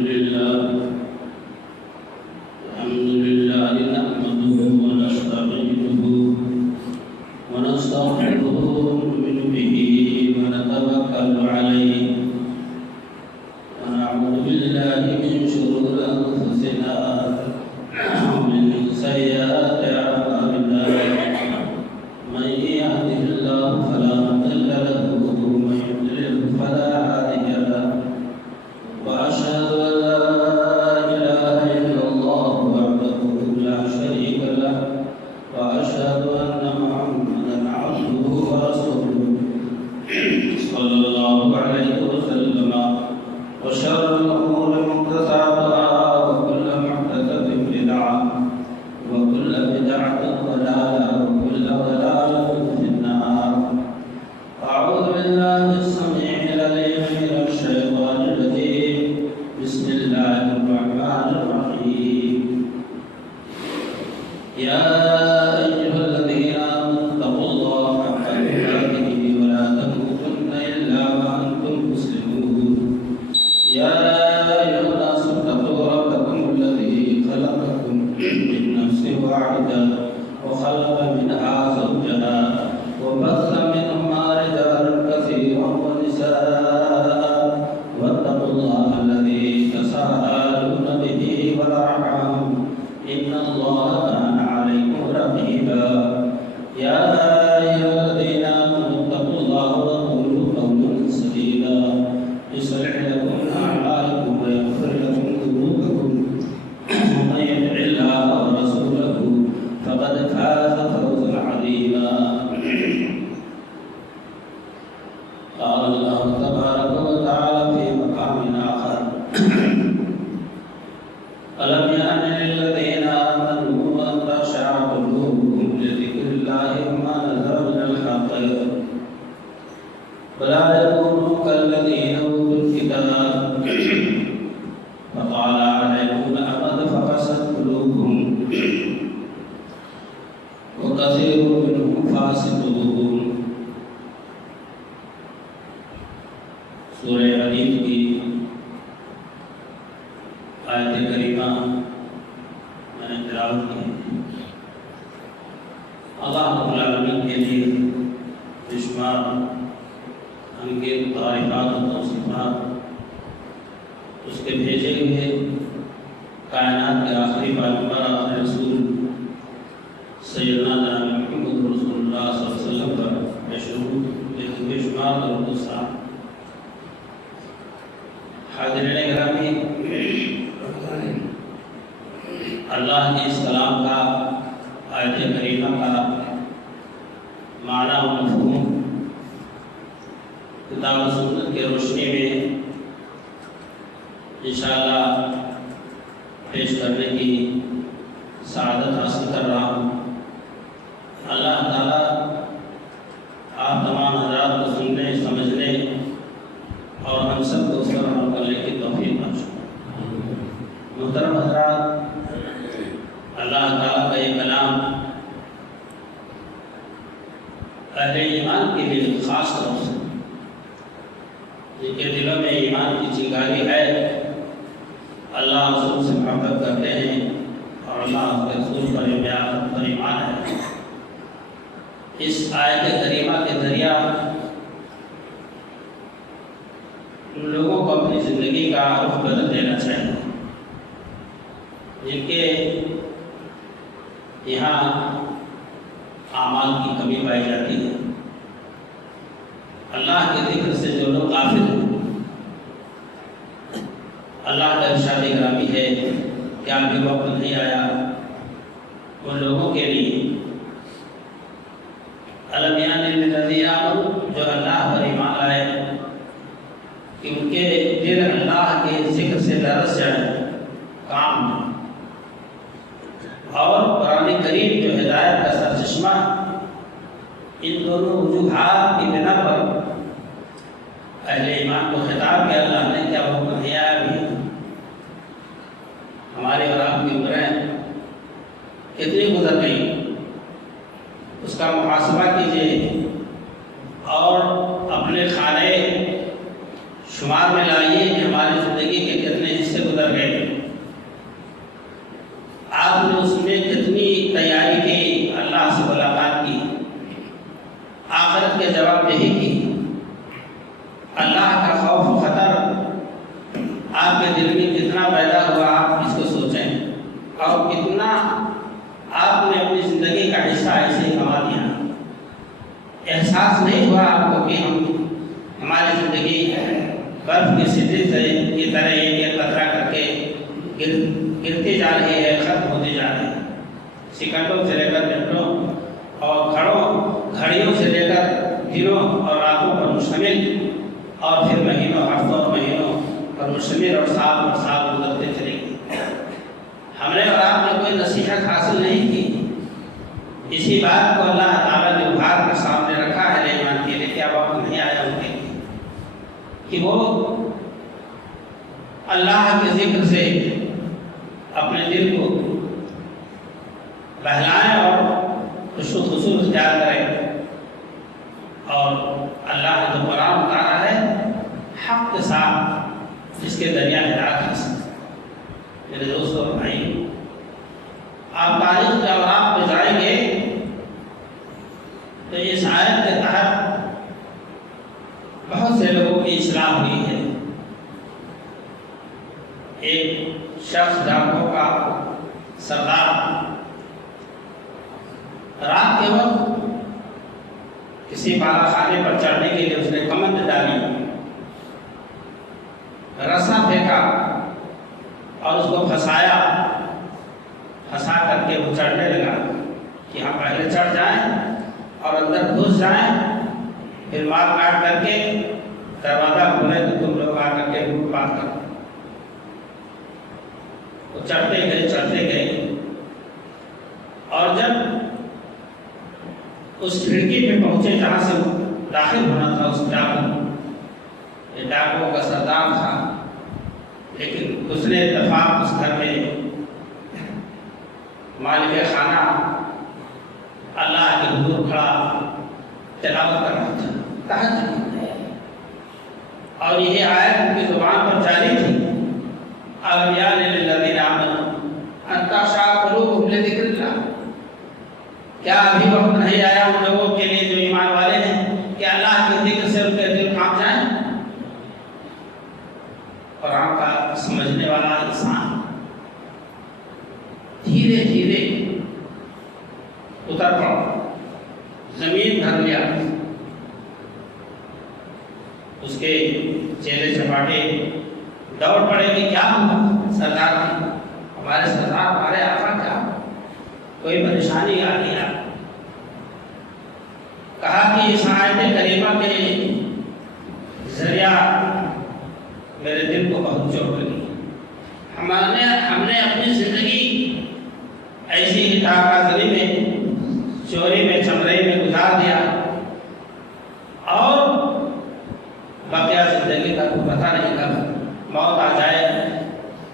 لله نحمده ونستعينه ونستغفره ونؤمن به ونتوكل عليه ونعوذ بالله من شرور أنفسنا ومن سيئات أعمالنا من يهده الله فلا مضل له ومن يضلل فلا هادي له وأشهد أن لا إله إلا الله وحده لا شريك له وأشهد أن محمدا عبده ورسوله صلى الله عليه وسلم وشر الأمور محدثاتها وكل محدثة بدعة وكل بدعة ضلالة وكل ضلالة في النار. أعوذ بالله السميع العليم من الشيطان الرجيم. بسم الله الرحمن الرحيم. يا أيها الذين آمنوا اتقوا الله حق تقاته ولا تموتن إلا وأنتم مسلمون. يا أيها الناس اتقوا ربكم الذي خلقكم من نفس واحدة وخلق منها زوجها وبث منهما رجالا كثيرا ونساء واتقوا الله الذي تساءلون به والأرحام إن الله كان عليكم رقيبا. يا أيها الذين آمنوا اتقوا الله وقولوا قولا سديدا يصلح لكم أعمالكم ويغفر لكم ذنوبكم ومن يطع الله ورسوله فقد فاز فوزا عظيما. قال الله تبارك وتعالى في مقام آخر: ألم يأن للذين آمنوا أن تخشع قلوبهم لذكر الله وما نزل من الحق ولا يكونوا كالذين أوتوا الكتاب فطال عليهم الأمد فقست قلوبهم وكثير منهم فاسقون. سورہ حدید کی آیت کریمہ میں نے تلاوت کی. اللہ رب العالمین کے لیے بشمار ان کے تعریفات و توصیفات اس کے بھیجے ہوئے کائنات کے آخری پیغمبر آخری رسول سیدنا جناب محمد رسول اللہ صلی اللہ علیہ وسلم پر بے شمار درود و سلام. حاضرین گرامی، اللہ کے اس کلام کا، آیت کریمہ کا معنی و مفہوم کتاب و سنت کی روشنی میں انشاءاللہ پیش کرنے کی سعادت حاصل کر رہا ہوں. اللہ تعالیٰ آپ تمام حضرات کو سننے، سمجھنے اور ہم سب کو اس پر عمل کرنے کی توفیق بخشے. محترم حضرات، اللہ تعالیٰ کا یہ کلام اہل ایمان کے لیے خاص طور سے، جن کے دلوں میں ایمان کی چنگاری ہے، اللہ رسول سے محبت کرتے ہیں اور اللہ کے رسول پر ایمان ہے، اس آیت کریمہ کے ذریعہ ان لوگوں کو اپنی زندگی کا رخ بدل دینا چاہیے جن کے یہاں اعمال کی کمی پائی جاتی ہے. اللہ کے ذکر سے جو لوگ غافل ہیں، اللہ کا ارشاد گرامی ہے کہ ابھی وقت نہیں آیا ان لوگوں کے لیے الم یان للذین آمنوا، جو اللہ پر ایمان لائے، کہ ان کے دل اللہ کے ذکر سے لرز جائے، کام میں. اور قرآن کریم جو ہدایت کا سرچشمہ، ان دونوں وجوہات کی بنا پر اہل ایمان کو خطاب کیا اللہ نے. کیا وہ نہیں آیا بھی؟ ہماری اور آپ کی عمریں کتنی گزر گئی، اس کا محاسبہ کیجیے اور اپنے خانے شمار میں لائیے کہ ہماری زندگی کے کتنے حصے گزر آپ کے دل میں کتنا پیدا ہوا آپ اس کو سوچیں، اور کتنا آپ نے اپنی زندگی کا حصہ ایسے ہی گنوا دیا۔ احساس نہیں ہوا آپ کو کہ ہماری زندگی برف کی سطح کی طرح ایک قطرہ کر کے گرتی جا رہی ہے، ختم ہوتی جا رہی ہے، سیکنڈوں سے لے کر منٹوں اور گھڑیوں سے لے کر دنوں اور راتوں پر مشتمل، اور پھر مہینوں، ہفتوں اور مہینوں پر مشتمل، اور سال گزرتے چلے گئے۔ ہم نے اور آپ نے کوئی نصیحت حاصل نہیں کی۔ اسی بات کو اللہ تعالیٰ نے ابھار کر سامنے رکھا ہے ایمان کے لیے، کیا وقت نہیں آیا ان کے لیے کہ وہ اللہ کے ذکر سے اپنے دل کو بہلائیں اور خشوع و خضوع اختیار کریں، اور اللہ نے جو قرآن اتارا ہے حق کے ساتھ، جس کے ذریعہ ہدایت حاصل۔ میرے دوستوں اور بھائی، آپ تاریخ کے اوراق پہ جائیں گے تو اس آیت کے تحت بہت سے لوگوں کی اصلاح ہوئی ہے۔ ایک شخص ڈاکوں کا سردار رات کے وقت کسی بالا خانے پر چڑھنے کے لیے اس نے کمند ڈالی، رسا پھینکا اور اس کو پھنسا کر کے وہ چڑھنے لگا کہ ہم پہلے چڑھ جائیں اور اندر گھس جائیں، پھر مار کاٹ کر کے دروازہ کھولے تو تم لوگ آ کر کے لوٹ پاٹ کرو۔ وہ چڑھتے گئے اور جب اس کھڑکی پہ پہنچے جہاں سے داخل ہونا تھا اس ڈاکوں کا سردار تھا، لیکن اس نے اتفاق اس گھر میں مالک خانہ اللہ کے حضور کھڑا تلاوت کر رہا تھا، تہجد، اور یہ آیت ان کی زبان پر جاری تھی، اولیاء للذین آمنوا ان تخشع قلوبهم لذکر اللہ۔ کیا ابھی وقت نہیں آیا ان لوگوں کے لیے جو ایمان والے ہیں کہ اللہ کے ذکر سے ان کے دل کانپ جائیں؟ قرآن کا سمجھنے والا انسان دھیرے دھیرے اتر پڑا، زمین دھر لیا۔ اس کے چیلے چپاٹے دوڑ پڑے کہ کیا ہوا سردار کی، ہمارے سردار، ہمارے آقا، کیا کوئی پریشانی آ گیا؟ کہا کہ اس آیت کریمہ کے ذریعہ میرے دل کو بہت چوٹ لگی۔ ہم نے اپنی زندگی ایسی ہی ڈاکہ زنی میں، چوری میں، چمرائی میں گزار دیا، اور باقیہ زندگی کا کوئی پتہ نہیں کب موت آ جائے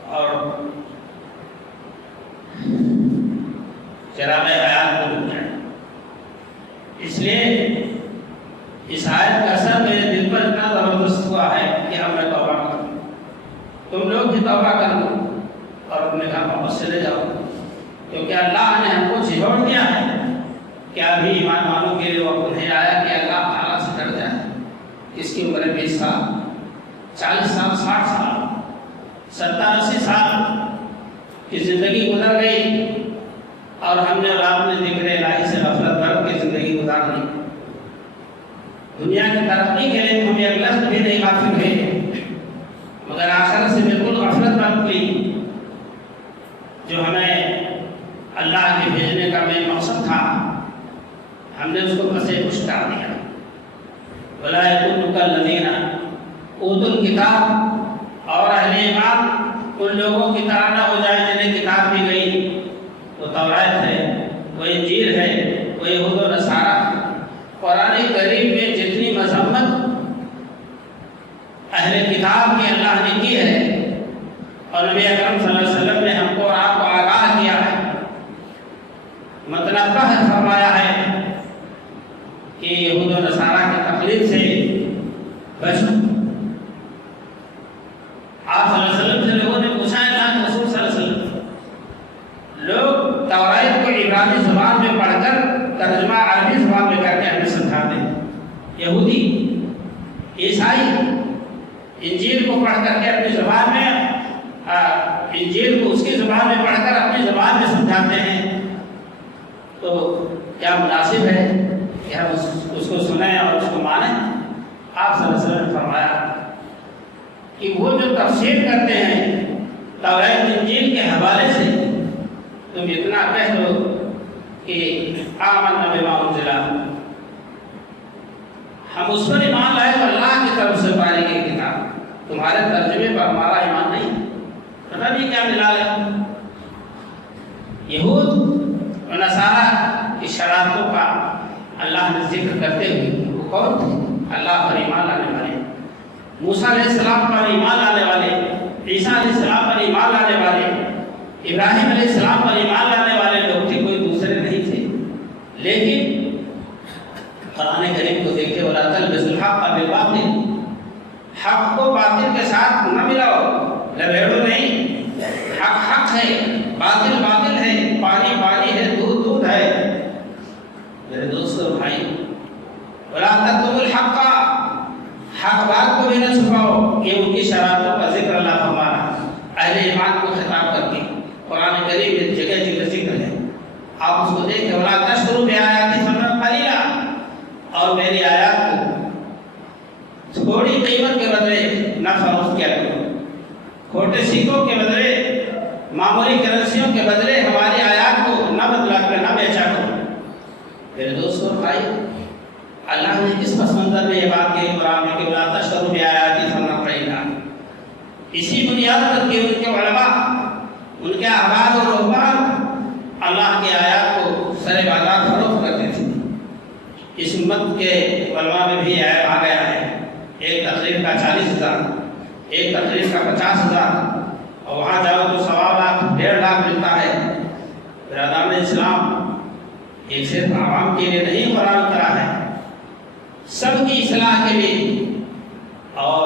اور چراغ حیات کو مل جائے۔ اس لیے اس آیت کا اثر میرے دل پر اتنا زبردست ہوا ہے کہ اب میں توبہ کروں، تم لوگ بھی توبہ کر لو اور اپنے گھر واپس چلے جاؤ، کیونکہ اللہ نے ہم کو جھجھوڑ دیا ہے کہ ابھی ایمان والوں کے لیے وقت نہیں آیا کہ اللہ تعالیٰ سے ڈر جائے۔ اس کی عمر 20 سال، 40 سال، 60 سال، 70-80 سال کی زندگی گزر گئی، اور ہم نے اور آپ نے ذکر الہی سے غفلت برت کے زندگی گزار لی۔ دنیا کی ترقی کے لیے ہم ایک لفظ بھی نہیں غافل ہوئے، مگر آخرت سے بالکل غفلت برت لی، جو ہمیں اللہ کے بھیجنے کا مین مقصد تھا، ہم نے اس کو پسے پش کر دیا۔ وَلَا يَكُونُوا كَالَّذِينَ أُوتُوا الْكِتَابَ، اور اہل ایمان ان لوگوں کی طرح نہ ہو جائے جنہیں کتاب دی گئی، وہ توریت ہے، وہ انجیل ہے، وہ یہود و نصارہ ہے۔ قرآن کریم میں جتنی مذمت اہل کتاب کی اللہ نے کی ہے، اور نبی اکرم صلی اللہ علیہ وسلم نے ہم کو اور آپ کو آگاہ کیا ہے، مطلب فرمایا ہے کہ یہود و نصارہ کی تقلید سے بچو۔ آپ صلی اللہ علیہ وسلم سے لوگوں نے پوچھا ہے، اللہ کے رسول صلی اللہ علیہ وسلم، لوگ توریت کو عبرانی زبان میں پڑھ کر ترجمہ عربی زبان میں کر کے ہمیں سمجھاتے ہیں، یہودی، عیسائی انجیل کو پڑھ کر کے اپنی زبان میں انجیل کو اس کی زبان میں پڑھ کر اپنی زبان میں سمجھاتے ہیں، تو کیا مناسب ہے کہ ہم اس کو سنیں اور اس کو مانیں؟ آپ صلی اللہ علیہ وسلم نے فرمایا کہ وہ جو تفسیر کرتے ہیں توریت انجیل کے حوالے سے، تم اتنا کہہ دو کہ آمنا بما انزل، ہم اس پر ایمان لائے تو اللہ کی طرف سے اتاری گئی کتاب، تمہارے ترجمے پر ہمارا ایمان نہیں۔ پتہ نہیں کیا ملا ہے۔ یہود اور نصارہ کی شرارتوں کا اللہ نے ذکر کرتے ہوئے، وہ کون تھے؟ اللہ پر ایمان لانے والے، موسیٰ علیہ السلام پر ایمان لانے والے، عیسیٰ علیہ السلام پر ایمان لانے والے، ابراہیم علیہ السلام پر ایمان لانے والے لوگ تھے، کوئی دوسرے نہیں تھے۔ لیکن قرآن کریم کو دیکھے، وَلَا تَلْبِسُوا الْحَقَّ بِالْبَاطِلِ، حق کو باطل کے ساتھ نہ ملاؤ، لبیڑو نہیں، حق حق ہے، باطل باطل ہے، پانی پانی ہے، دودھ دودھ ہے۔ میرے دوستو بھائی، وَلَا تَكْتُمُوا الْحَقَّ، حق بات کو بھی نہ چھپاؤ، یہ ان کی شرارتوں کا ذکر اللہ فرما رہا اہل ایمان کو خطاب کر کے قرآن کریم میں جگہ جگہ ذکر ہے۔ آپ اس کو دیکھیں، وَلَا تَشْتَرُوا بِآيَاتِي ثَمَنًا قَلِيلًا، اور میری آیات کو تھوڑی قیمت کے بدلے نہ فروخت کیا کرو، کھوٹے سکوں کے بدلے، معمولی کرنسیوں کے بدلے ہماری آیات کو نہ بدلا کر نہ بیچا کرو۔ میرے دوستو بھائی، اللہ نے کس پس منظر میں یہ بات کہی قرآن میں کہ وَلَا تَشْتَرُوا بِآيَاتِي ثَمَنًا قَلِيلًا، اسی بنیاد پر کہ ان کے علماء، ان کے احبار اور رہبان اللہ کی آیات کو سر بازار فروخت کرتے تھے۔ اس امت کے علماء میں بھی عیب آ گیا ہے، ایک تقریر کا 40,000، ایک تقریر کا 50,000، اور وہاں جاؤ تو 1.25 لاکھ 1.5 لاکھ ملتا ہے۔ برادران اسلام، ایک صرف عوام کے لیے نہیں قرآن کرا ہے، سب کی اصلاح کے لیے اور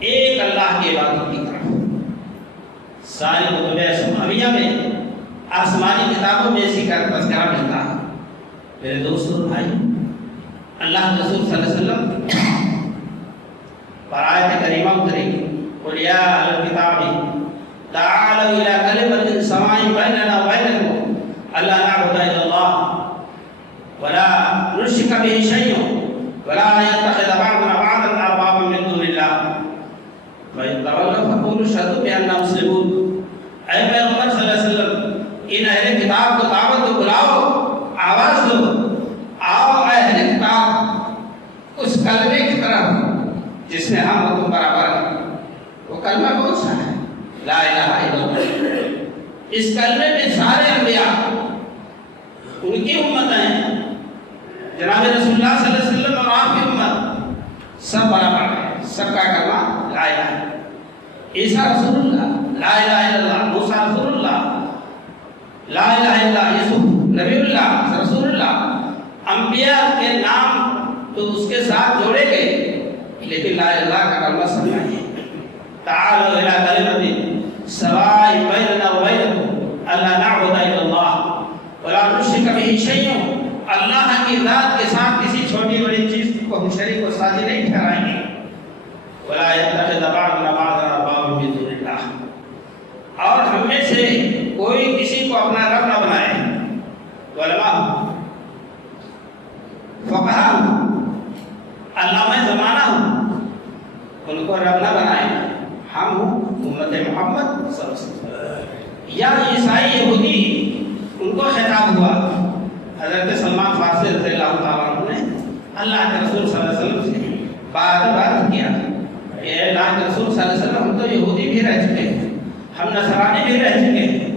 ایک اللہ کی عبادت کی طرف۔ ساری کتب سماویہ میں، آسمانی کتابوں میں اسی کا تذکرہ ملتا ہے۔ میرے دوستو بھائی، اللہ رسول صلی اللہ علیہ وسلم پر آیت کریمہ اتری، قُلْ يَا أَهْلَ الْكِتَابِ تَعَالَوْا إِلَىٰ كَلِمَةٍ سَوَاءٍ بَيْنَنَا وَبَيْنَكُمْ أَلَّا نَعْبُدَ إِلَّا اللَّهَ وَلَا نُشْرِكَ بِهِ شَيْئًا وَلَا يَتَّخِذَ بَعْضُنَا بَعْضًا أَرْبَابًا مِّن دُونِ اللَّهِ فَإِن تَوَلَّوْا فَقُولُوا اشْهَدُوا بِأَنَّا مُسْلِمُونَ۔ اے پیغمبر صلی اللہ علیہ وسلم، ان اہل کتاب کو دعوت دو، بلاؤ، آواز دو، آؤ اہل کتاب اس کلمے کی طرف جس میں ہم اور تم برابر ہیں۔ وہ کلمہ کون سا ہے؟ لا الہ الا اللہ۔ اس کلمے میں سارے انبیاء، ان کی امتیں، جناب رسول اللہ صلی اللہ علیہ وسلم اور آپ کی امت سب برابر ہیں، سب کا کلمہ لا الہ۔ عیسیٰ رسول اللہ، لا الہ الا اللہ، موسیٰ رسول اللہ، لا الہ الا اللہ، یوسف نبی اللہ رسول اللہ، انبیاء کے نام تو اس کے ساتھ جوڑے گئے، لیکن لا الہ الا اللہ کا کلمہ سمجھائیے۔ تعالوا الی کلمۃ سواء بیننا وبینکم الا نعبد الا اللہ ولا نشرک بہ شیئا، اللہ کی ذات کے ساتھ کسی چھوٹی بڑی چیز کو ہم شریک و ساجی نہیں ٹھہرائیں گے۔ ولا یتخذ بعضنا بعضا اربابا من دون اللہ، اور ہم میں سے کوئی کسی کو اپنا رب نہ بنائے۔ علماء، فقہاء، علامہ زمانہ ان کو رب نہ بنائے۔ ہم امت محمد صلی اللہ علیہ وسلم یا عیسائی یہودی، ان کو خطاب ہوا۔ حضرت سلمان فارسی رضی اللہ تعالیٰ عنہ نے اللہ کے رسول صلی اللہ علیہ وسلم سے بات کیا کہ اللہ کے رسول صلی اللہ علیہ وسلم، ہم تو یہودی بھی رہ چکے ہیں، ہم نصرانی بھی رہ چکے ہیں،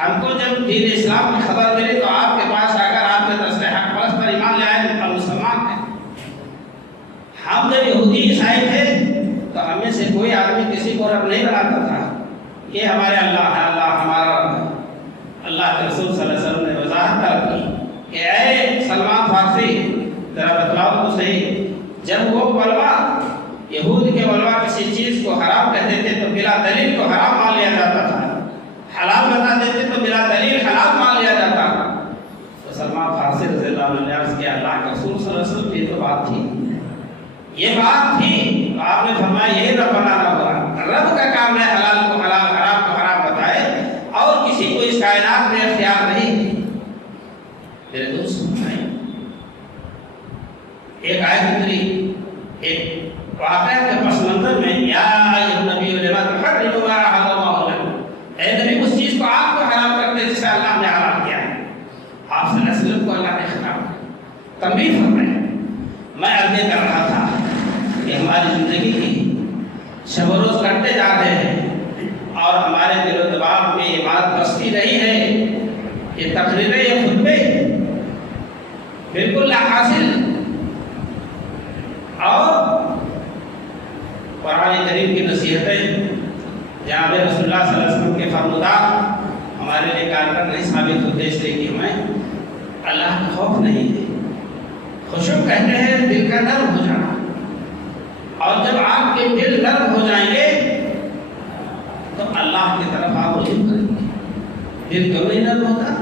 ہم کو جب دین اسلام کی خبر ملی تو آپ کے پاس آ کر آپ کے دست حق پرست پر ایمان لے آئے اور مسلمان ہیں۔ ہم جب یہودی عیسائی تھے تو ہم میں سے کوئی آدمی کسی کو رب نہیں بناتا تھا کہ ہمارے اللہ ہے، اللہ ہمارا رب ہے۔ اللہ کے رسول صلی اللہ علیہ وسلم نے وضاحت کر دی کہ اے سلمان فارسی، ذرا بتلاؤ تو صحیح، جب وہ علماء، یہود کے علماء کسی چیز کو حرام کہتے تھے تو بلا دلیل کو حرام مان لیا جاتا تھا، حلال بتا دیتے تو بلا دلیل حلال مان لیا جاتا۔ تو سلمان فارسی رضی اللہ عنہ نے عرض کیا، اللہ کے رسول صلی اللہ علیہ وسلم کی تو بات تھی، یہ بات تھی، آپ نے فرمایا یہ رب بنانا ہوا، رب کا کام ہے حلال کو حلال، حرام واقعہ کے پس منظر میں یا ایھا النبی لما تحرم ما احل اللہ لک، اے نبی اس چیز کو آپ کو حرام کرتے جسے اللہ نے حرام کیا ہے۔ آپ صلی اللہ علیہ وسلم کو اللہ نے خطاب تنبیہ فرمایا۔ میں عرض کر رہا تھا کہ ہماری زندگی کی شب و روز کٹتے جا رہے ہیں اور ہمارے دل و دماغ میں یہ بات بستی نہیں ہے، یہ تقریریں یہ خطبے بالکل لاحاصل، اور قرآن کریم کی نصیحتیں جناب رسول اللہ صلی اللہ علیہ وسلم کے فرمودات ہمارے لیے کارگر نہیں ثابت ہوتے، اس لیے کہ ہمیں اللہ کا خوف نہیں ہے۔ خشوع کہتے ہیں دل کا نرم ہو جانا، اور جب آپ کے دل نرم ہو جائیں گے تو اللہ کی طرف آپ رجوع کریں گے۔ دل کیوں نہیں نرم ہوتا؟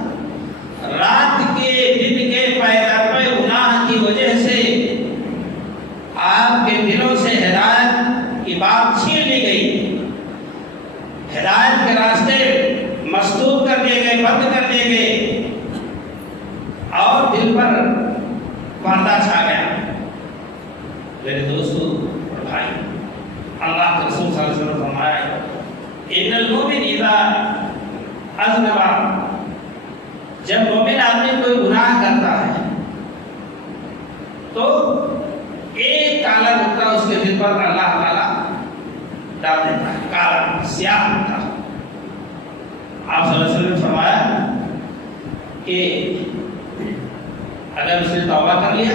رات کے دن کے پیدائش گناہ کی وجہ سے آپ کے دلوں سے ہدایت کی بات چھین لی گئی، ہدایت کے راستے مسدود کر دیے گئے، بند کر دیے گئے، اور دل پر پردہ چھا گیا۔ میرے دوستو اور بھائی، اللہ کے رسول صلی اللہ علیہ وسلم نے فرمایا ان المؤمن اذا اذنب، جب مومن آدمی کوئی گناہ کرتا ہے تو ایک کالا نقطہ اس کے دل پر اللہ تعالیٰ ڈال دیتا ہے، کالا سیاہ نقطہ۔ آپ صلی اللہ علیہ وسلم نے فرمایا کہ اگر اس نے توبہ کر لیا،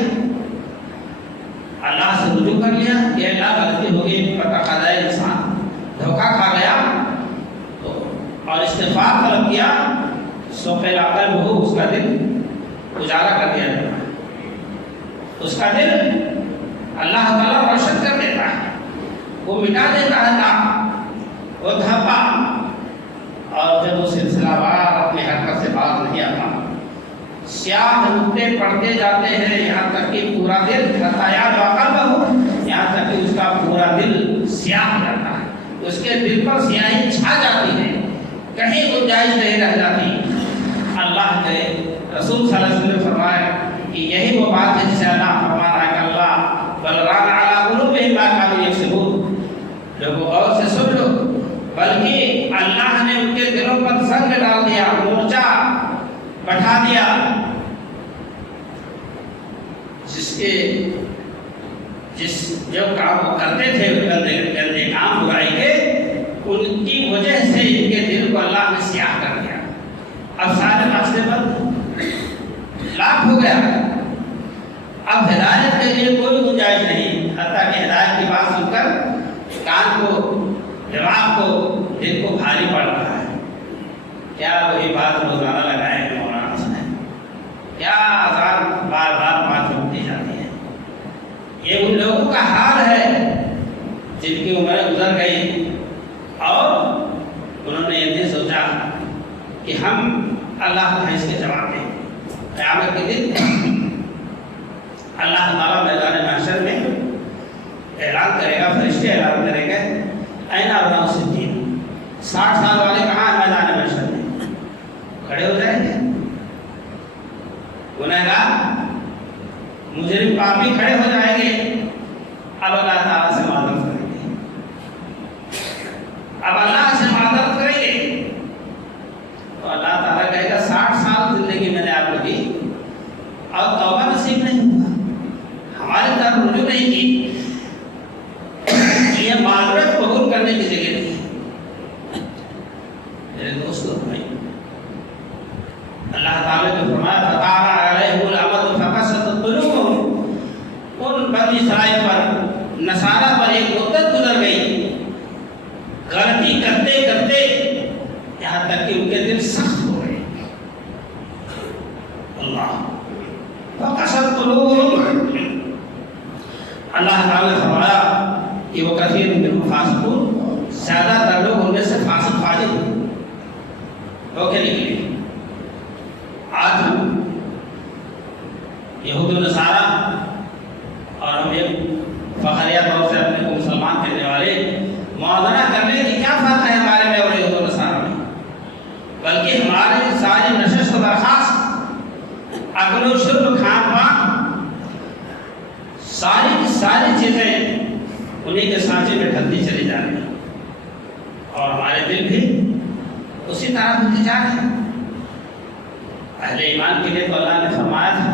اللہ سے رجوع کر لیا کہ اللہ غلطی ہو گئی، پتہ کھا جائے انسان دھوکہ کھا گیا، تو اور استغفار طلب کیا، سوف العقل وہ اس کا دل اجالا کر دیا جاتا ہے، اس کا دل اللہ تعالیٰ روشن کر دیتا ہے، وہ مٹا دیتا ہے وہ دھپا، اور جب وہ سلسلہ وار اپنے حرکت سے باز نہیں آتا، سیاہ نقطے پڑتے جاتے ہیں یہاں تک کہ پورا دل یہاں تک کہ اس کا پورا دل سیاہ ہو جاتا ہے، اس کے دل پر سیاہی چھا جاتی ہے، کہیں گنجائش نہیں رہ جاتی۔ اللہ کے رسول صلی اللہ علیہ وسلم نے فرمایا کہ یہی وہ بات ہے جسے اللہ فرما رہا ہے کہ اللہ بل ران علی قلوبہم ما کانوا یکسبون، لوگوں غور سے سن لو، بلکہ اللہ نے ان کے دلوں پر زنگ ڈال دیا، مورچہ بٹھا دیا، جو کام وہ کرتے تھے گندے کام برائی کے، ان کی وجہ سے ان کے دل کو اللہ نے سیاہ کر دیا۔ اب سارے راستے بند، لاکھ ہو گیا، اب ہدایت کے لیے کوئی گنجائش نہیں، حتیٰ کہ ہدایت کی بات سن کر کان کو، دماغ کو، دل کو بھاری پڑ رہا ہے۔ کیا وہی بات روزانہ لگائے مولانا سے، کیا آزاد بار بار بات سنتی جاتی ہے۔ یہ ان لوگوں کا حال ہے جن کی عمریں گزر گئی اور انہوں نے یہ نہیں سوچا کہ ہم اللہ کا اس کے جواب دیں۔ قیامت کے دن اللہ تعالیٰ میدان محشر میں اعلان کرے گا، فرشتے اعلان کریں گے این ابناء الصدیق، 60 سال والے کہاں ہیں میدان محشر میں؟ کھڑے ہو جائیں گے، گنہگار مجرم پاپی کھڑے ہو جائیں گے، اب اللہ تعالیٰ سے معذرت کریں گے، اب اللہ سے معذرت کریں گے، تو اللہ تعالیٰ کہے گا 60 سال زندگی میں نے آپ کو دی اور توبہ نصیب نہیں ہوا، ہمارے طرف رجوع نہیں کی، یہ معذرت قبول کرنے کی جگہ نہیں ہے۔ میرے دوستو بھائی، اللہ تعالیٰ نے فرمایا فَطَالَ عَلَيْهِمُ الْأَمَدُ فَقَسَتْ قُلُوبُهُمْ، ان بنی اسرائیل پر، نصارہ پر ایک مدت گزر گئی، غلطی کرتے کرتے یہاں تک کہ ان کے دل سخت ہو گئے۔ اللہ فَقَسَتْ قُلُوبُهُمْ، اللہ تعالیٰ نے فرمایا کہ وہ کثیر منہم فاسقون، زیادہ تر لوگ ان میں سے فاسق فاجر ہو کے نکلے۔ آج ہم یہود و نصارہ اور ہم ایک فخریہ طور سے اپنے کو مسلمان کہنے والے موازنہ کرنے کی کیا فرق ہے ہمارے میں اور یہود و نصارہ میں، بلکہ ہمارے ساری نشست و برخاست، اکل و شرب، کھان پان، ساری چیزیں انہیں کے سانچے میں ڈھلتی چلی جا رہی ہے، اور ہمارے دل بھی اسی طرح ہوتے جا رہے ہیں۔ اہل ایمان کے لیے تو اللہ نے فرمایا تھا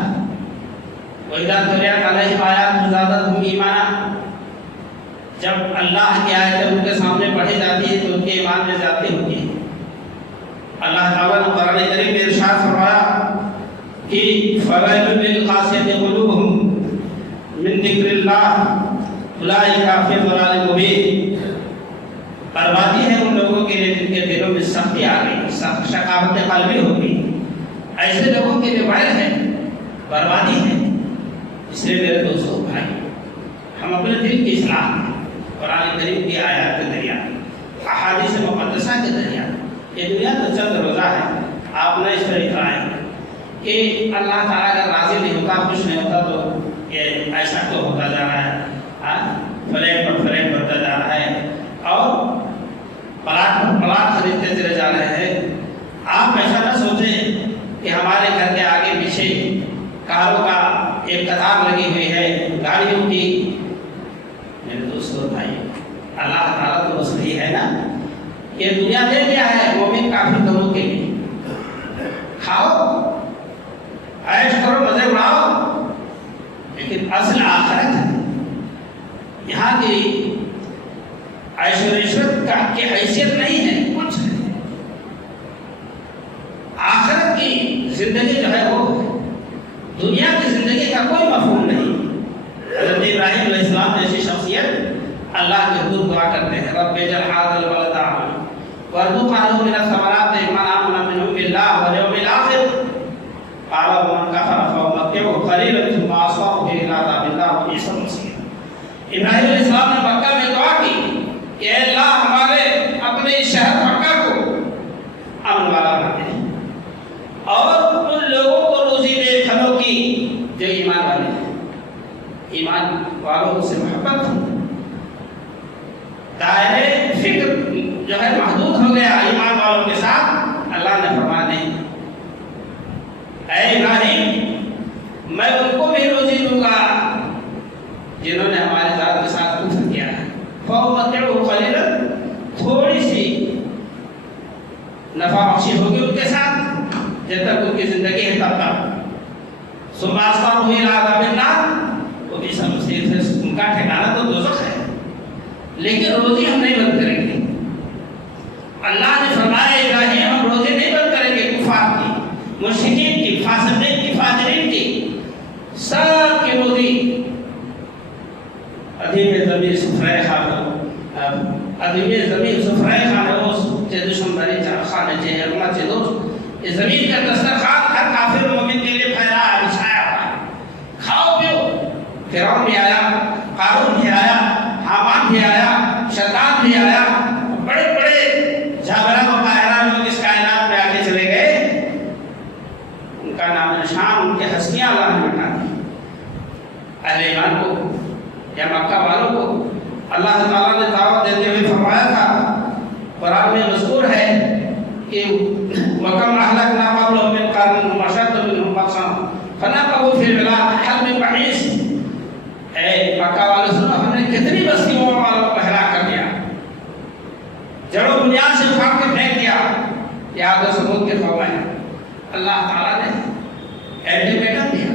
وَإِذَا تُلِيَتْ عَلَيْهِمْ آيَاتُهُ زَادَتْهُمْ إِيمَانًا، جب اللہ کی آیتیں ان کے سامنے پڑھی جاتی ہے تو ان کے ایمان میں اضافہ ہوتی ہے۔ اللہ تعالیٰ نے قرآن کریم میں ارشاد فرمایا کہ فَوَيْلٌ لِلْقَاسِيَةِ قُلُوبُهُمْ مِنْ ذِكْرِ اللَّهِ أُولَٰئِكَ فِي ضَلَالٍ مُبِينٍ، بربادی ہے ان لوگوں کے لیے جن کے دلوں میں سختی آ گئی، شقاوت قلبی ہو گئی، ایسے لوگوں کے لیے ویل ہے، بربادی ہے۔ اس لیے میرے دوستوں بھائی، ہم اپنے دل کی اصلاح قرآن کریم کی آیات کے ذریعہ، احادیث مقدسہ کے ذریعہ، یہ دنیا تو چند روزہ ہے، آپ نہ اس پر اترائیں کہ اللہ تعالیٰ اگر راضی نہیں ہوتا، خوش نہیں ہوتا تو یہ ایسا تو ہوتا جا رہا ہے، فریب پر فریب بڑھتا جا رہا ہے اور پلاٹ پر پلاٹ خریدتے چلے جا رہے ہیں۔ آپ ایسا نہ سوچیں کہ ہمارے گھر کے آگے پیچھے کاروں کا ایک قطار لگی ہوئی ہے، گاڑیوں کی۔ میرے دوستوں بھائی، اللہ تعالیٰ تو بس یہی ہے نا، یہ دنیا دے دیا ہے مومن کافی لوگوں کے لیے، کھاؤ عیش کرو مزے اڑاؤ، لیکن اصل آخرت ہے۔ یہاں کی عیش و عشرت کی حیثیت نہیں ہے، کچھ نہیں۔ آخرت کی زندگی جو ہے وہ دنیا کی زندگی کا کوئی مفہوم نہیں۔ حضرت ابراہیم علیہ السلام جیسی شخصیت اللہ کے حضور دعا کرتے ہیں، رب اجعل ھذا البلد آمنا وارزق اهله من الثمرات من آمن منهم بالله واليوم الآخر قال ومن كفر فأمتعه قليلا ثم أصلاه إلى عذاب الله وبئس المصير۔ ابراہیم علیہ السلام نے مکہ میں دعا کی کہ اے اللہ ہمارے اپنے شہر مکہ کو امن والا بنا دے اور ان لوگوں کو روزی دے پھلوں کی جو ایمان والے ہیں، ایمان والوں سے محبت ہو۔ دائرے فکر جو ہے محدود ہو گیا ایمان والوں کے ساتھ، اللہ نے فرمایا نہیں، اے ابراہیم میں ان کو بھی روزی دوں گا جنہوں نے ہمارے ذات کے ساتھ کفر کیا ہے، فَأُمَتِّعُهُ قَلِيلًا، تھوڑی سی نفع بخشی ہوگی ان کے ساتھ جب تک ان کی زندگی ہے تب تک، ثم أصلاه إلى عذاب النار وبئس المصير، ان کا ٹھکانہ تو دوزخ ہے، لیکن روزی ہم نہیں بند کریں گے۔ اللہ نے فرمایا ابراہیم ہم روزی نہیں بند کریں گے کفار کی، مشرکین کی، فاسقین کی، فاجرین کی، سب کی روزی ادیم زمین سفرائے خانہ چے دشمن خانہ چے ارما چے دوست، یہ زمین کا دسترخوان ہر کافر مومن کے لیے پھیلا بچھایا ہوا ہے، کھاؤ پیو۔ فرعون بھی آیا، قارون بھی آیا، حامان بھی آیا، شیطان بھی آیا، بڑے بڑے جابران و قاہران لوگ اس کائنات میں آگے چلے گئے، ان کا نام نشان، ان کے ہستیاں اللہ نے مٹا دی۔ اہل ایمان کو یا مکہ والوں کو اللہ تعالیٰ نے دعوت دیتے ہوئے فرمایا تھا، قرآن میں مذکور ہے کہ وَكَمْ أَهْلَكْنَا قَبْلَهُم مِّن قَرْنٍ هُمْ أَشَدُّ مِنْهُمْ بَطْشًا فَنَقَّبُوا فِي الْبِلَادِ هَلْ مِن مَّحِيصٍ۔ اے مکہ والوں سنو، ہم نے کتنی بستیوں والوں کو ہلاک کر دیا، جڑوں بنیاد سے اٹھا کے پھینک دیا۔ یاد و ثبوت کے قوم ہے، اللہ تعالیٰ نے ایڈمیٹر دیا،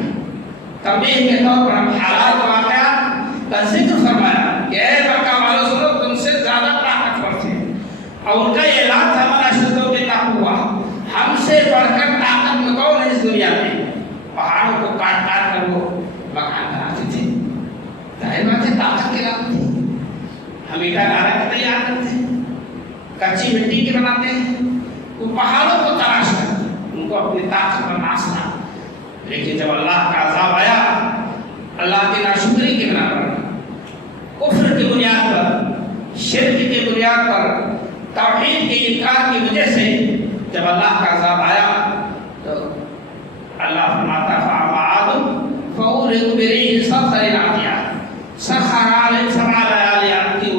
تنبیہ کے طور پر ہم حالات و واقعات کا ذکر فرمایا کہ اے مکہ والوں سنو، تم سے زیادہ طاقتور تھے، اور ان کا یہ اعلان تھا من اشد منا قوة، ہم سے بڑھ کر طاقت میں کون ہے اس دنیا میں؟ پہاڑوں کو کاٹ کاٹ کر وہ مکان بناتے تھے، ظاہر بات ہے طاقت کے نام تھی۔ ہم اینٹا گارا کے تیار کرتے ہیں، کچی مٹی کے بناتے ہیں، وہ پہاڑوں کو تراش کر ان کو اپنی طاقت پر ناسنا، لیکن جب اللہ کا عذاب آیا، اللہ کی ناشکری کی بنا پر، کفر کی بنیاد پر، شرک کی بنیاد پر، توحید کے انکار کی وجہ سے جب اللہ کا عذاب آیا تو اللہ فرماتا فَأَمَّا عَادٌ فَأُهْلِكُوا بِرِيحٍ صَرْصَرٍ عَاتِيَةٍ سَخَّرَ عَلَيْهِمْ سَبْعَ لَيَالٍ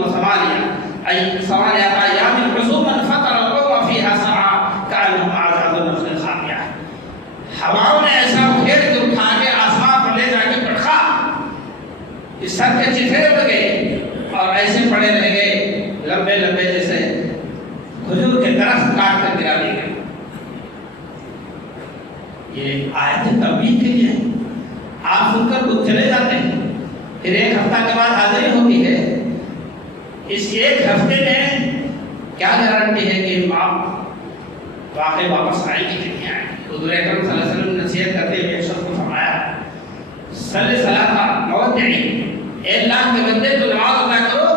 وَثَمَانِيَةَ أَيَّامٍ حُسُومًا فَتَرَى الْقَوْمَ فِيهَا سَرْعَىٰ كَأَنَّهُمْ أَعْجَازُ نَخْلٍ خَاوِيَةٍ، ہواؤں نے ایسا اکھیڑ کے اٹھا کے آسمان پر لے جا کے پٹخا، اس سر کے چٹھے اڑ گئے اور کھجور کے درخت کاٹ کر گرا دیے گئے. یہ آیت تنبیہ کے لیے آپ سن کر کچھ چلے جاتے ہیں، پھر ایک ہفتہ کے بعد حاضری ہوتی ہے. اس ایک ہفتے میں کیا گارنٹی ہے کہ آپ واقعی واپس آئیں گے کہ نہیں آئیں گے؟ حضور اکرم صلی اللہ علیہ وسلم نے نصیحت کرتے ہوئے ایک شخص کو فرمایا صلی صلاۃ موضعی، اے اللہ کے بندے تو نماز ادا کرو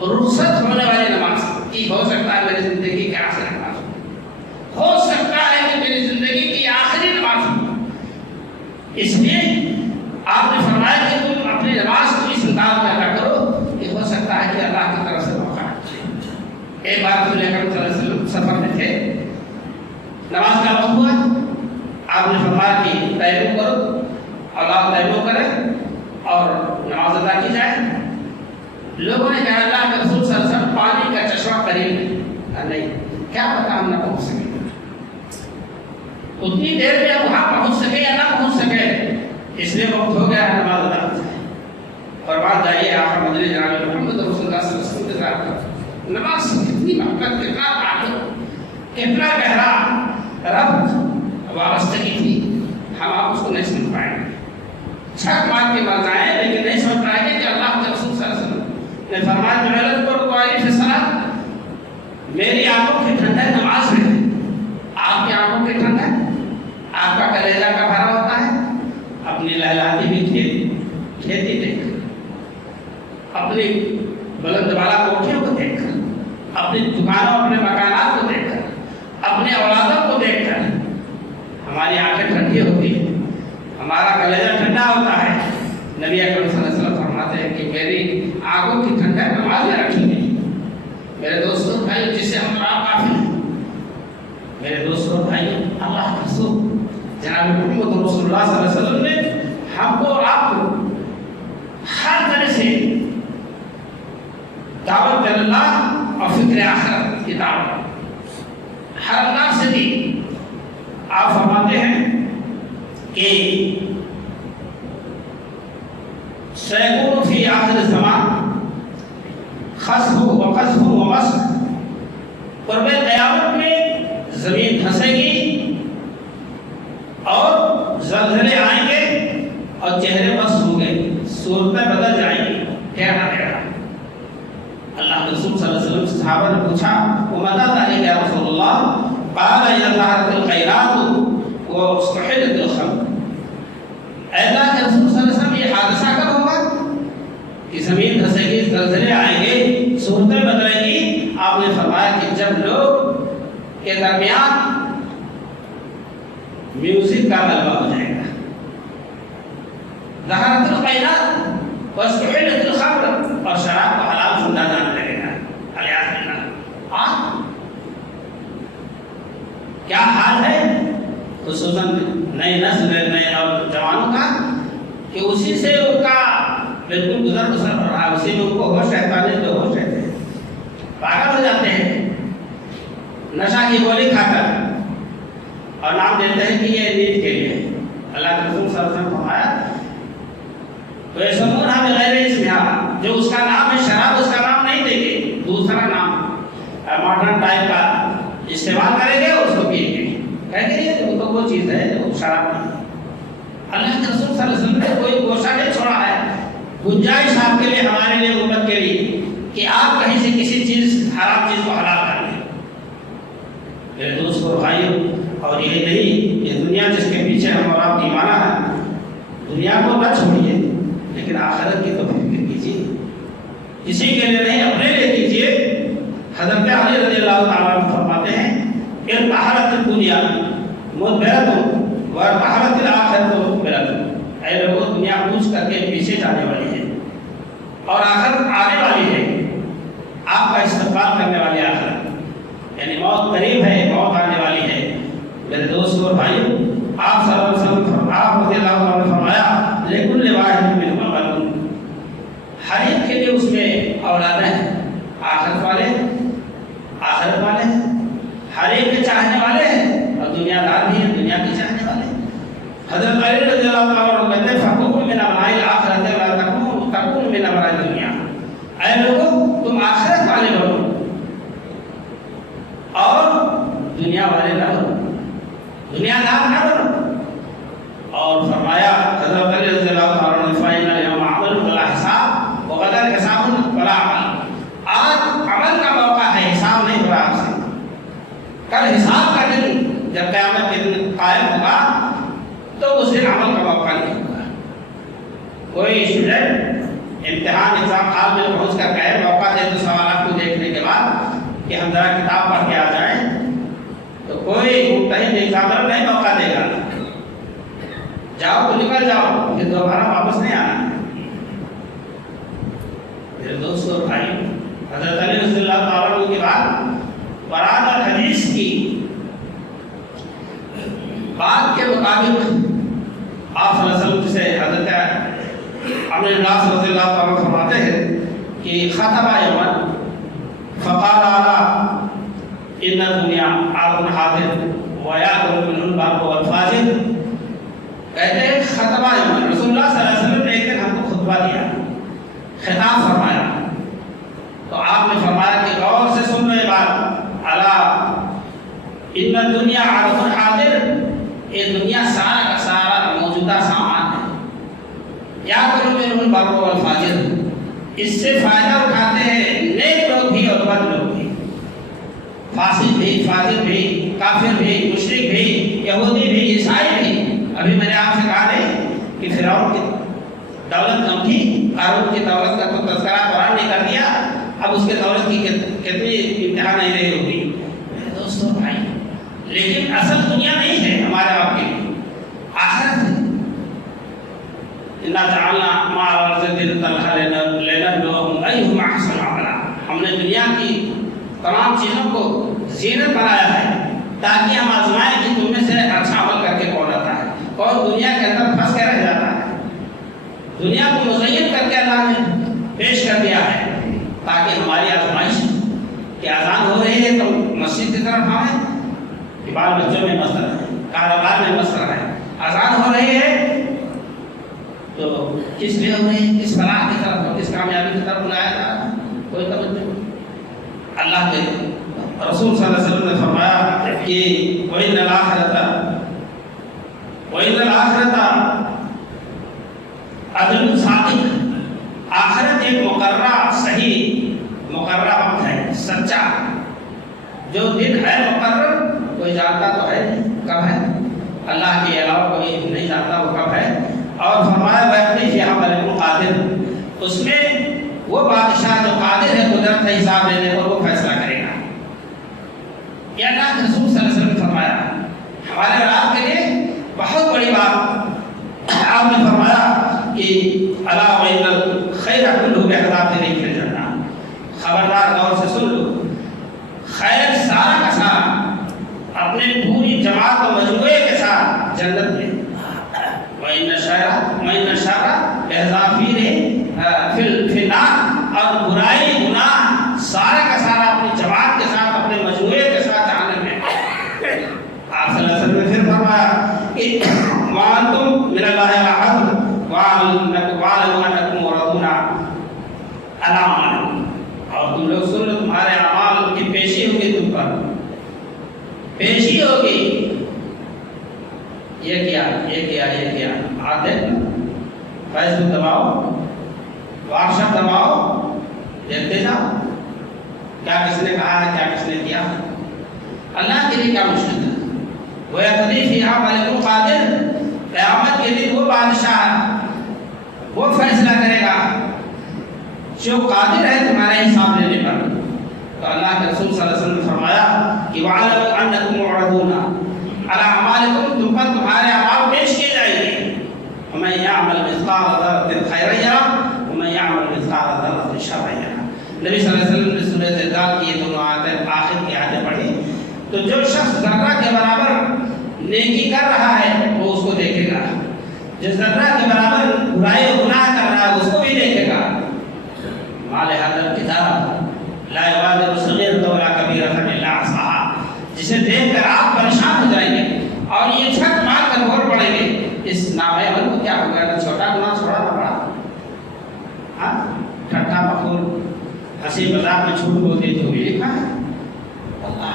رخصت ہونے والی نماز کی. ہو سکتا ہے میری زندگی کی آخری نماز ہو سکتا ہے کہ میری زندگی کی آخری نماز ہو. اس لیے آپ نے فرمایا کہ تم اپنی نماز کو اس انداز میں ادا کرو کہ ہو سکتا ہے کہ اللہ کی طرف سے موقع آئے. ایک بار رسول اکرم صلی اللہ علیہ وسلم سفر میں تھے، نماز کا وقت ہوا، آپ نے فرمایا کہ تیمم کرو، اولاد تیمم کریں اور نماز ادا کی جائے. لوگوں نے کہا اللہ کے رسول صلی اللہ علیہ وسلم پانی کا چشمہ قریب ہے. نہیں، کیا پتا ہم نہ پہنچ سکے، اتنی دیر میں وہاں پہنچ سکے یا نہ پہنچ سکے، اس لیے وقت ہو گیا ہے نماز ادا ہو جائے. اور بات جائیے آخر مدنی جناب محمد رسول اللہ صلی اللہ علیہ وسلم کے ذات نماز کتنی محبت، کتنا تعلق، کتنا گہرا ربط وابستگی تھی، ہم آپ اس کو نہیں سمجھ پائیں گے. چھک مار کے مر جائیں لیکن نہیں سمجھ پائیں گے کہ اللہ کے رسول صلی اللہ علیہ وسلم نے فرمایا جعلت قرۃ فی الصلاۃ، میری آنکھوں کی ٹھنڈک نماز میں ہے. آپ کی آنکھوں کی ٹھنڈک، آپ کا کلیجہ کا بھرا ہوتا ہے اپنی لہلاتی ہوئی کھیتی دیکھ کر، اپنی بلند بالا کوٹھیوں کو دیکھ کر، اپنی دکانوں اپنے مکانات کو دیکھ کر، اپنے اولادوں کو دیکھ کر ہماری آنکھیں ٹھنڈی ہوتی ہیں، ہمارا کلیجہ ٹھنڈا ہوتا ہے. نبی اکرم صلی اللہ علیہ وسلم فرماتے ہیں کہ میری آنکھوں کی ٹھنڈک نماز میں رکھی گئی. میرے دوستوں بھائی، جس سے ہم آپ کافی ہیں، میرے دوستوں بھائی، اللہ کے رسول جناب محمد رسول اللہ صلی اللہ علیہ وسلم نے ہم کو اور آپ کو ہر طرح سے دعوت اللہ اور فکر آخرت کی دعوت ہر انداز سے دی. آپ فرماتے ہیں کہ سیکون فی آخر الزمان خسف و قذف و مسخ، قرب قیامت میں زمین دھسے گی اور زلزلے آئیں گے اور چہرے مسخ ہوں گے، صورتیں بدل جائیں گی، ٹیڑھا ٹیڑھا. اللہ کے رسول صلی اللہ علیہ وسلم سے صحابہ نے پوچھا ومتى ذلك یا رسول اللہ؟ قال اذا ظهرت الخيرات واستحلت الخمر. اے اللہ کے رسول صلی اللہ علیہ وسلم، یہ حادثہ کب ہوگا کہ زمین دھسے گی، زلزلے آئیں گے، صورتیں بدلیں گی؟ آپ نے فرمایا کہ جب لوگ کے درمیان میوزک کا غلبہ ہو جائے گا. ظہرت الخیرات واستحلت الخمر، اور شراب کو حلال سمجھا جانے لگے گا. الیاذ باللہ. کیا حال ہے خصوصاً نئی نسل نئے نوجوانوں کا کہ اسی سے ان کا بالکل گزر بسر ہو رہا ہے، اسی میں ان کو ہوش رہتا نہیں تو ہوش رہتے ہیں، پاگل ہو جاتے ہیں نشہ کی گولی کھا کر، اور نام دیتے ہیں کہ یہ نیند کے لیے. اللہ کے رسول صلی اللہ علیہ وسلم فرمایا وَيَسْمُونَهَا بِغَيْرِ اسْمِهَا، جو اس کا نام ہے شراب اس کا نام نہیں دیں گے، دوسرا نام ماڈرن ٹائپ کا استعمال کریں گے، اس کو پئیں گے، کہیں گے یہ تو وہ چیز ہے وہ شراب نہیں. اللہ کے رسول صلی اللہ علیہ وسلم نے کوئی گوشہ نہیں چھوڑا ہے. گنجائش آپ کے لیے، ہمارے لیے، امت کے لیے کہ آپ کہیں سے کسی چیز حرام چیز کو حلال کر لیں. میرے دوست اور بھائیوں، اور یہ نہیں کہ دنیا جس کے پیچھے ہم اور آپ دیوانہ ہے، دنیا کو نہ چھوڑیے لیکن آخرت کی تو فکر کیجیے. کسی کے لیے نہیں، اپنے لیے کیجیے. حضرت علی رضی اللہ تعالیٰ عنہ فرماتے ہیں ارتحلت الدنیا مدبرۃ وارتحلت الآخرۃ مقبلۃ. اے لوگوں، دنیا کوچ کر کے پیچھے جانے والی ہے اور آخرت آنے والی ہے. آپ کا استقبال کرنے والی آخرت، یعنی موت قریب ہے، موت آنے والی ہے. میرے دوستوں اور بھائیوں، آپ صلی اللہ علیہ وسلم، آپ رضی اللہ عنہ نے فرمایا لِكُلِّ وَاحِدٍ مِّنْهُمْ وَلَدٌ، ہر ایک کے لیے اس میں اولادیں ہیں. آخرت والے ہیں، ہر ایک کے چاہنے والے ہیں، اور دنیا دار بھی ہیں، دنیا کے چاہنے والے ہیں. حضرت علی رضی اللہ تعالیٰ عنہ کہتے ہیں فَكُونُوا مِنْ أَبْنَاءِ الْآخِرَةِ وَلَا تَكُونُوا مِنْ أَبْنَاءِ الدُّنْيَا. اے لوگوں، تم آخرت والے بنو، دنیا والے نہ بنو، دنیا دار نہ بنو. اور فرمایا حضرت علی رضی اللہ تعالیٰ عنہ فَإِنَّ الْيَوْمَ عَمَلٌ بَلَا حِسَابٌ وَغَدًا حِسَابٌ بَلَا عَمَلٌ. آج عمل کا موقع ہے، حساب نہیں ہو رہا آپ سے. کل حساب کا دن جب قیامت کے دن قائم ہوگا تو اس دن عمل کا موقع نہیں ہوگا. کوئی اسٹوڈنٹ امتحان ایگزام ہال میں پہنچ کر کہے موقع دے تو سوالات کو دیکھنے کے بعد کہ ہم ذرا کتاب پڑھ کے آ جائیں، تو کوئی ممتحن ایگزامر نہیں موقع دے گا. جاؤ تو نکل جاؤ، پھر دوبارہ واپس نہیں آنا. میرے دوستو بھائی، حضرت علی رضی اللہ تعالیٰ عنہ کے بعد براد الحدیث کی بات کے مطابق آپ صلی اللہ علیہ وسلم سے حضرت عمرو بن العاص رضی اللہ تعالیٰ عنہ فرماتے ہیں کہ خطبہ یومن فقال ان الدنیا عارض حاضر ویأکل منہ البر والفاجر. کہتے ہیں خطبہ یومن، رسول اللہ صلی اللہ علیہ وسلم نے ایک دن ہم کو خطبہ دیا، خطاب فرمایا. تو آپ نے فرمایا کہ غور سے سن لو یہ بات، الا ان الدنیا عارض حاضر، یہ دنیا سارا کا سارا موجودہ سامان ہے. یأکل منہ البر والفاجر، اس سے فائدہ اٹھاتے ہیں نیک لوگ بھی اور بد لوگ بھی، فاسق بھی، فاجر بھی، کافر بھی، مشرک بھی، یہودی بھی، عیسائی بھی. ابھی میں نے آپ سے کہا نہیں کہ فرعون کی دولت کم تھی، قارون کی دولت کا تو تذکرہ قرآن نے کر دیا، اب اس کے دولت کی کتنی انتہا نہیں رہی ہوگی. میرے دوستوں بھائی، لیکن اصل دنیا نہیں ہے ہمارے آپ کے لیے، آخرت ہے. اِنَّا جَعَلْنَا مَعَ الْأَرْضِ طَلْحًا لِنَبْلُوَهُمْ أَيُّهُمْ أَحْسَنُ عَمَلًا. ہم نے دنیا کی تمام چیزوں کو زینت بنایا ہے تاکہ ہم آزمائیں کہ تم میں سے اچھا عمل کر کے کون آتا ہے، اور دنیا کے اندر پھنس کے رہ جاتا ہے. دنیا کو مزین کر کے اللہ نے پیش کر دیا ہے تاکہ ہماری آزمائش کہ اذان ہو رہی ہے تو مسجد کی طرف آئیں، کہ بال بچوں میں مست رہیں، کاروبار میں مست رہیں. اذان ہو رہی ہے تو کس لیے ہو رہی ہے، کس فلاح کی طرف اور کس کامیابی کی طرف بلایا جا رہا ہے، کوئی توجہ نہیں. اللہ کے رسول صلی اللہ علیہ وسلم نے فرمایا کہ وَإِنَّ الْآخِرَةَ عدل صادق، آخرت ایک مقررہ صحیح مقررہ وقت ہے، سچا جو دن ہے مقرر، کوئی جانتا تو ہے کب ہے، اللہ کے علاوہ کوئی نہیں جانتا وہ کب ہے. اور فرمایا وَيَقْضِي فِيهَا مَلِكٌ قَادِرٌ، اس میں وہ بادشاہ جو قادر ہے قدرت ہے حساب لینے پر، وہ فیصلہ کرے گا. یہ اللہ کے رسول صلی اللہ علیہ وسلم نے فرمایا ہمارے اور آپ کے لیے بہت بڑی بات. آپ نے فرمایا کہ الا وَإِنَّ الْخَيْرَ كُلُّهُ بِإِحْدَاثِ رِجْلِ الْجَنَّةِ. خبردار غور سے سن لو، خیر سارا کا سارا اپنے پوری جماعت و مجموعے کے ساتھ جنت میں. وَإِنَّ الشَّرَّ بِإِحْدَاثِ فِي النَّارِ، اور برائی گناہ سارا کا سارا اپنی جماعت کے ساتھ اپنے مجموعے کے ساتھ جہنم میں. آپ صلی اللہ علیہ وسلم نے پھر فرمایا کہ وَأَنْتُمْ مِنَ اللَّهِ عَهْدٌ وَاعْلَمُوا أَنَّكُمْ مُرَدُونَ عَلَىٰ أَعْمَالِكُمْ. اور تم لوگ سن لو، تمہارے اعمال کی پیشی ہوگی، تم پر پیشی ہوگی. یہ کیا آتے فیس بک دباؤ، واٹس ایپ دباؤ، دیکھتے جاؤ کیا کس نے کہا ہے، کیا کس نے کیا. اللہ کے لیے کیا مشکل ہے. وَيَقْضِي فِيهَا مَلِكٌ قَادِرٌ، قیامت کے دن وہ بادشاہ وہ فیصلہ کرے گا جو قادر ہے تمہارے حساب لینے پر. تو اللہ کے رسول صلی اللہ علیہ وسلم نے فرمایا کہ وَعَلَمُوا أَنَّكُمْ مُعْرَضُونَ عَلَىٰ أَعْمَالِكُمْ، تم پر تمہارے اعمال پیش کیے جائیں گے. وَمَن يَعْمَلْ مِثْقَالَ ذَرَّةٍ خَيْرًا يَرَهُ وَمَن يَعْمَلْ مِثْقَالَ ذَرَّةٍ شَرًّا يَرَهُ. نبی صلی اللہ علیہ وسلم نے سورۃ زلزال کی یہ دونوں آیتیں آخر کی آیتیں پڑھی. تو جو شخص ذرہ کے برابر نیکی کر رہا ہے وہ اس کو دیکھے گا، جو ذرہ کے برابر برائی و گناہ کر رہا ہے اس کو بھی دیکھے گا. مال حاضر کتاب لا یغادر صغیرۃ ولا کبیرۃ الا احصاها، جسے دیکھ کر آپ پریشان ہو جائیں گے اور یہ چھت مار کر بول پڑیں گے اس نامے عمل کو کیا ہو گیا، نہ چھوٹا گناہ چھوڑا نہ بڑا. ہاں، ٹھٹا مخور ہنسی مذاق میں جھوٹ بولتے جو بھی لکھا ہے. اللہ